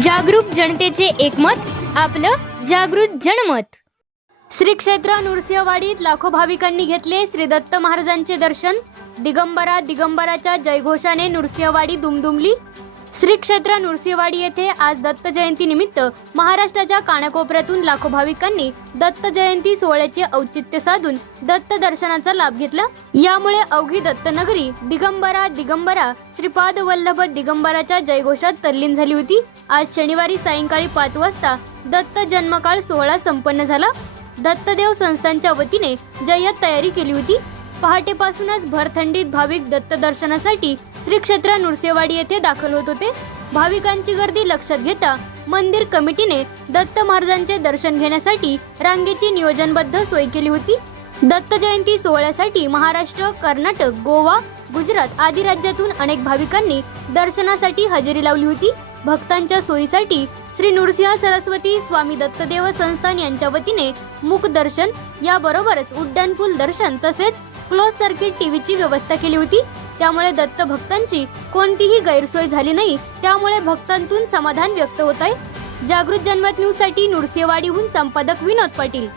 जागरूक जनतेचे एकमत आपलं जागृत जनमत. श्री क्षेत्र नृसिंहवाडीत लाखो भाविकांनी घेतले श्री दत्त महाराजांचे दर्शन. दिगंबरा दिगंबराच्या जयघोषाने नृसिंहवाडी दुमदुमली. श्री क्षेत्र नृसिंहवाडी येथे आज दत्त जयंती निमित्त महाराष्ट्राच्या कानाकोपऱ्यातून लाखो भाविकांनी दत्त जयंती सोहळ्याचे औचित्य साधून दत्त दर्शनाचा लाभ घेतला. यामुळे अवघी दत्तनगरी दिगंबरा दिगंबरा श्रीपाद वल्लभ दिगंबराच्या जयघोषात तल्लीन झाली होती. आज शनिवारी सायंकाळी पाच वाजता दत्त जन्मकाळ सोहळा संपन्न झाला. दत्तदेव संस्थांच्या वतीने जय्यत तयारी केली होती. पहाटेपासूनच भर थंडीत भाविक दत्त दर्शनासाठी श्री क्षेत्र नृसिंहवाडी येथे दाखल होत होते. भाविकांची गर्दी लक्षात घेता मंदिर कमिटीने दत्त महाराजांचे दर्शन घेण्यासाठी रांगेची नियोजनबद्ध सोय केली होती. दत्त जयंती सोहळ्यासाठी महाराष्ट्र कर्नाटक गोवा गुजरात आदी राज्यातून अनेक भाविकांनी दर्शनासाठी हजेरी लावली होती. भक्तांच्या सोयीसाठी श्री नृसिंह सरस्वती स्वामी दत्तदेव संस्थान यांच्या वतीने मुख दर्शन याबरोबरच उड्डाणपूल दर्शन तसेच क्लोज सर्किट टीव्हीची व्यवस्था केली होती. त्यामुळे दत्त भक्तांची कोणतीही गैरसोय झाली नाही त्यामुळे भक्तांतून समाधान व्यक्त होत आहे जागृत जनमत न्यूजसाठी नुरसेवाडीहून संपादक विनोद पाटील.